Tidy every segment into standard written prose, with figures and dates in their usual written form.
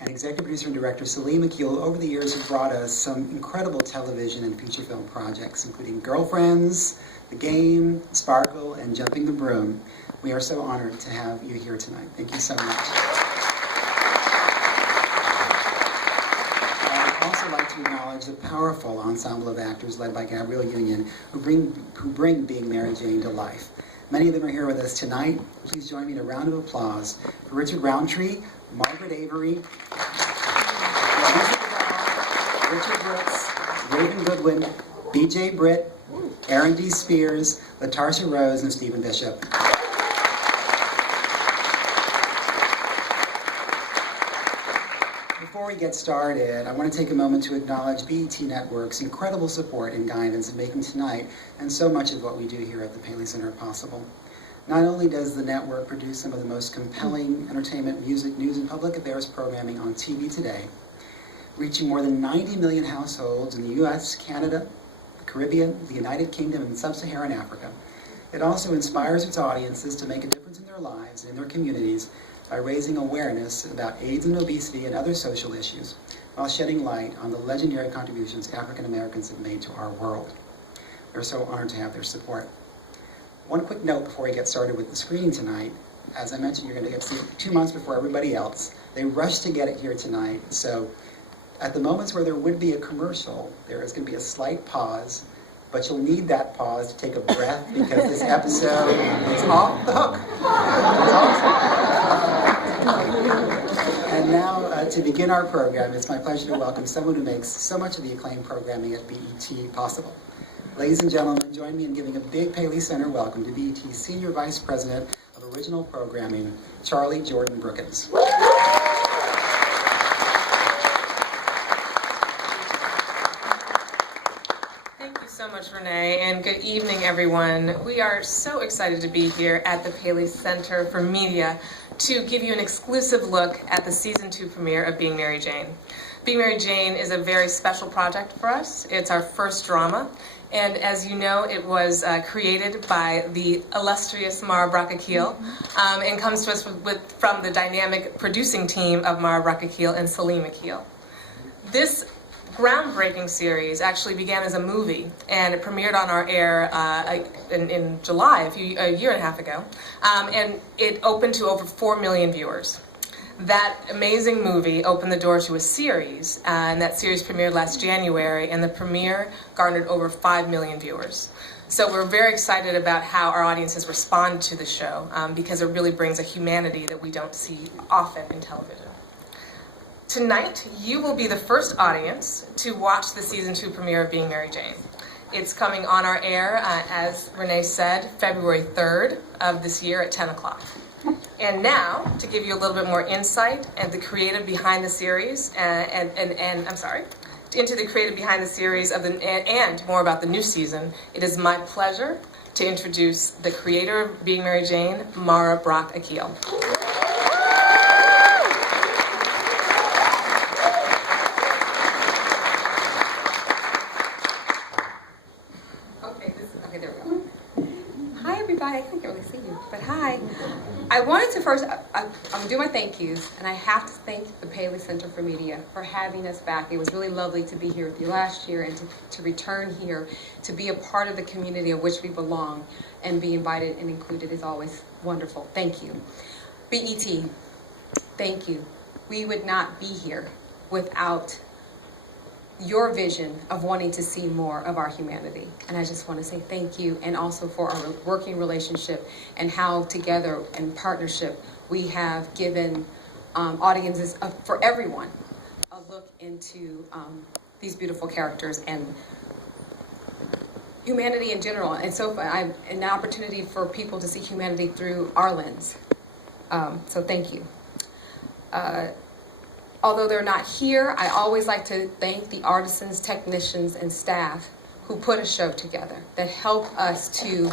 and executive producer and director Rene Reyes, who over the years have brought us some incredible television and feature film projects, including Girlfriends, The Game, Sparkle, and Jumping the Broom. We are so honored to have you here tonight. Thank you so much. I'd also like to acknowledge the powerful ensemble of actors led by Gabrielle who bring Being Mary Jane to life. Many of them are here with us tonight. Please join me in a round of applause for Richard Roundtree, Margaret Avery, Richard Brooks, Raven Goodwin, B.J. Britt, Aaron D. Spears, Latarsha Rose, and Stephen Bishop. Before we get started, I want to take a moment to acknowledge BET Network's incredible support and guidance in making tonight and so much of what we do here at the Paley Center possible. Not only does the network produce some of the most compelling entertainment, music, news, and public affairs programming on TV today, reaching more than 90 million households in the U.S., Canada, the Caribbean, the United Kingdom, and Sub-Saharan Africa, it also inspires its audiences to make a difference in their lives and in their communities by raising awareness about AIDS and obesity and other social issues, while shedding light on the legendary contributions African Americans have made to our world. We're so honored to have their support. One quick note before we get started with the screening tonight. As I mentioned, you're going to get to see it 2 months before everybody else. They rushed to get it here tonight, so at the moments where there would be a commercial, there is going to be a slight pause, but you'll need that pause to take a breath because this episode is off the hook. And now, to begin our program, it's my pleasure to welcome someone who makes so much of the acclaimed programming at BET possible. Ladies and gentlemen, join me in giving a big Paley Center welcome to BET's Senior Vice President of Original Programming, Charlie Jordan Brookins. So much, Renee, and good evening, everyone. We are so excited to be here at the Paley Center for Media to give you an exclusive look at the Season 2 premiere of Being Mary Jane. Being Mary Jane is a very special project for us. It's our first drama, and as you know, it was created by the illustrious Mara Brock Akil, and comes to us from the dynamic producing team of Mara Brock Akil and Rene Reyes. This groundbreaking series actually began as a movie, and it premiered on our air in July, a year and a half ago, and it opened to over 4 million viewers. That amazing movie opened the door to a series, and that series premiered last January, and the premiere garnered over 5 million viewers. So we're very excited about how our audiences respond to the show, because it really brings a humanity that we don't see often in television. Tonight, you will be the first audience to watch the Season 2 premiere of Being Mary Jane. It's coming on our air, as Renee said, February 3rd of this year at 10 o'clock. And now, to give you a little bit more insight and the creative behind the series, into the creative behind the series and more about the new season, it is my pleasure to introduce the creator of Being Mary Jane, Mara Brock Akil. I can't really see you, but hi. I wanted to first, I'm going to do my thank yous, and I have to thank the Paley Center for Media for having us back. It was really lovely to be here with you last year and to return here, to be a part of the community of which we belong, and be invited and included is always wonderful. Thank you. BET, thank you. We would not be here without your vision of wanting to see more of our humanity. And I just want to say thank you, and also for our working relationship and how together in partnership we have given audiences, for everyone, a look into these beautiful characters and humanity in general. And so an opportunity for people to see humanity through our lens. So thank you. Although they're not here, I always like to thank the artisans, technicians, and staff who put a show together that help us to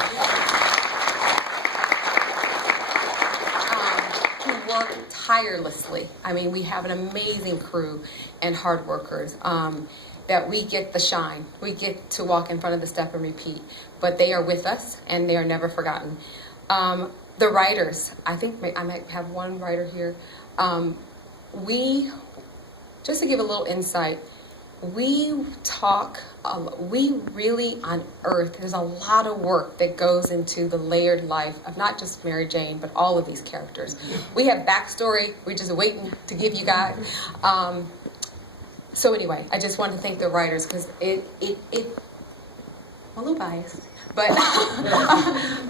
work tirelessly. I mean, we have an amazing crew and hard workers that we get the shine. We get to walk in front of the step and repeat, but they are with us and they are never forgotten. The writers, I think I might have one writer here. We just to give a little insight, we really unearth, there's a lot of work that goes into the layered life of not just Mary Jane, but all of these characters. We have backstory, we're just waiting to give you guys. So anyway, I just want to thank the writers, because I'm a little biased, but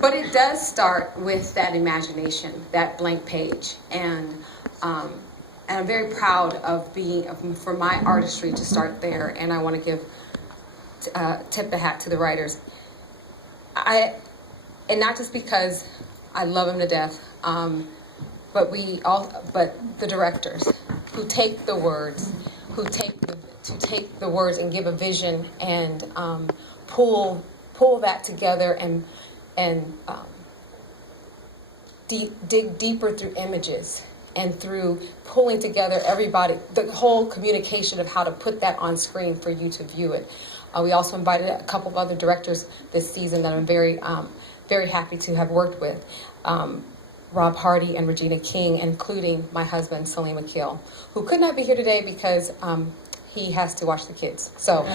but it does start with that imagination, that blank page, and I'm very proud of for my artistry to start there, and I want to tip the hat to the writers. And not just because I love them to death, but the directors who take the words, take the words and give a vision and pull that together and dig deeper through images and through pulling together everybody, the whole communication of how to put that on screen for you to view it. We also invited a couple of other directors this season that I'm very happy to have worked with. Rob Hardy and Regina King, including my husband, Salim Akil, who could not be here today because he has to watch the kids. So,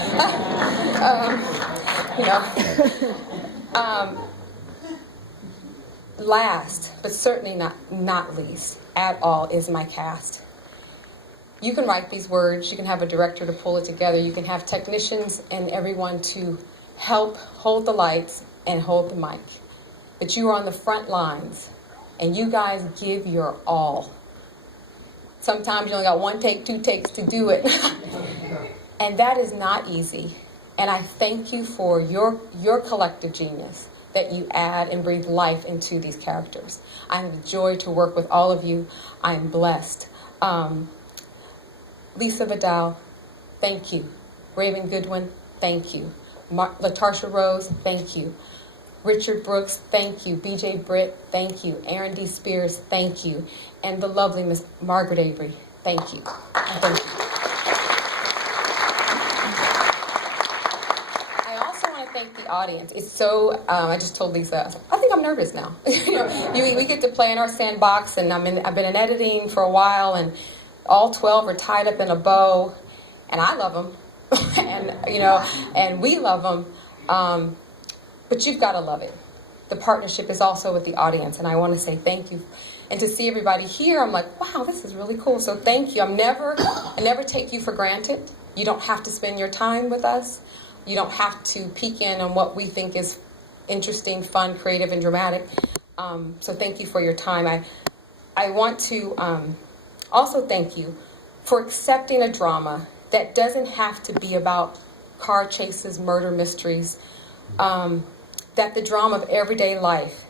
last, but certainly not least at all, is my cast. You can write these words, you can have a director to pull it together, you can have technicians and everyone to help hold the lights and hold the mic. But you are on the front lines, and you guys give your all. Sometimes you only got 1 take, 2 takes to do it. And that is not easy. And I thank you for your collective genius that you add and breathe life into these characters. I'm a joy to work with all of you. I'm blessed. Lisa Vidal, thank you. Raven Goodwin, thank you. Latarsha Rose, thank you. Richard Brooks, thank you. BJ Britt, thank you. Aaron D. Spears, thank you. And the lovely Miss Margaret Avery, thank you. Thank you. I also want to thank the audience. It's so, I just told Lisa, I think I'm nervous now. We get to play in our sandbox, and I've been in editing for a while, and all 12 are tied up in a bow, and I love them, and we love them. But you've got to love it. The partnership is also with the audience, and I want to say thank you. And to see everybody here, I'm like, wow, this is really cool. So thank you. I never take you for granted. You don't have to spend your time with us. You don't have to peek in on what we think is interesting, fun, creative, and dramatic. So thank you for your time. I want to also thank you for accepting a drama that doesn't have to be about car chases, murder mysteries. That the drama of everyday life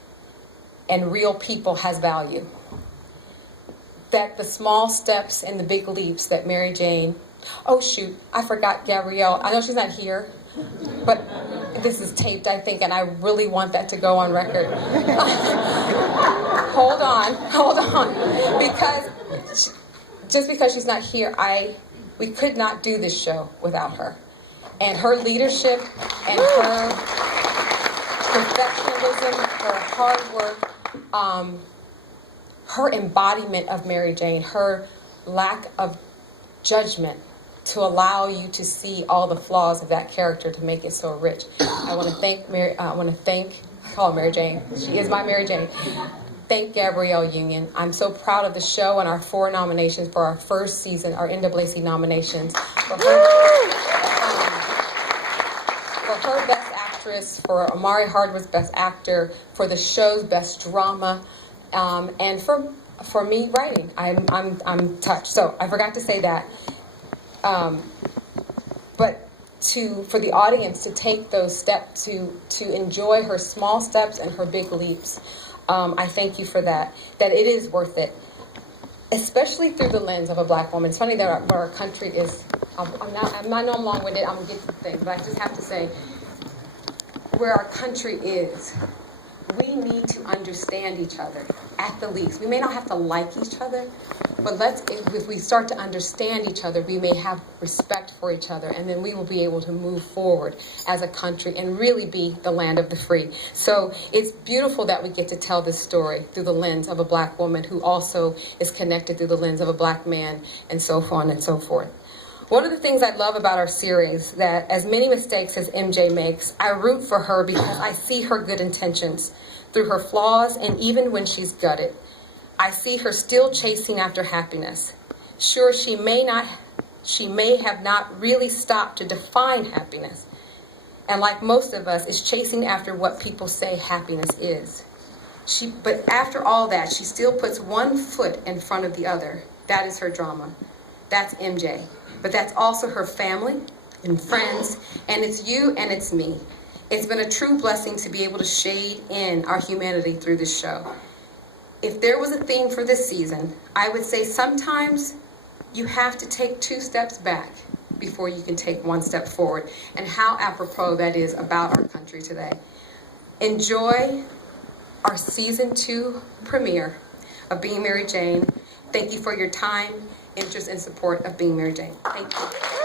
and real people has value. That the small steps and the big leaps that Mary Jane, oh shoot, I forgot Gabrielle. I know she's not here, but this is taped, I think, and I really want that to go on record. Hold on, because just because she's not here, we could not do this show without her. And her leadership and her professionalism, her hard work, her embodiment of Mary Jane, her lack of judgment to allow you to see all the flaws of that character to make it so rich. I want to thank I call her Mary Jane. She is my Mary Jane. Thank Gabrielle Union. I'm so proud of the show and our 4 nominations for our first season, our NAACP nominations. For her Best Actress, for Amari Hardwick's Best Actor, for the show's Best Drama, and for me writing. I'm touched. So I forgot to say that. But for the audience to take those steps, to enjoy her small steps and her big leaps, I thank you for that. That it is worth it, especially through the lens of a Black woman. It's funny that our country is. I know I'm long-winded. I'm gonna get to the thing, but I just have to say, where our country is we need to understand each other at the least. We may not have to like each other, but if we start to understand each other, we may have respect for each other, and then we will be able to move forward as a country and really be the land of the free. So it's beautiful that we get to tell this story through the lens of a black woman who also is connected through the lens of a black man, and so on and so forth. One of the things I love about our series, that as many mistakes as MJ makes, I root for her because I see her good intentions through her flaws, and even when she's gutted, I see her still chasing after happiness. Sure, she may have not really stopped to define happiness, and like most of us, is chasing after what people say happiness is. But after all that, she still puts one foot in front of the other. That is her drama. That's MJ. But that's also her family and friends, and it's you and it's me. It's been a true blessing to be able to shade in our humanity through this show. If there was a theme for this season, I would say sometimes you have to take 2 steps back before you can take 1 step forward, and how apropos that is about our country today. Enjoy our season 2 premiere of Being Mary Jane. Thank you for your time, interest, and support of Being Mary Jane. Thank you.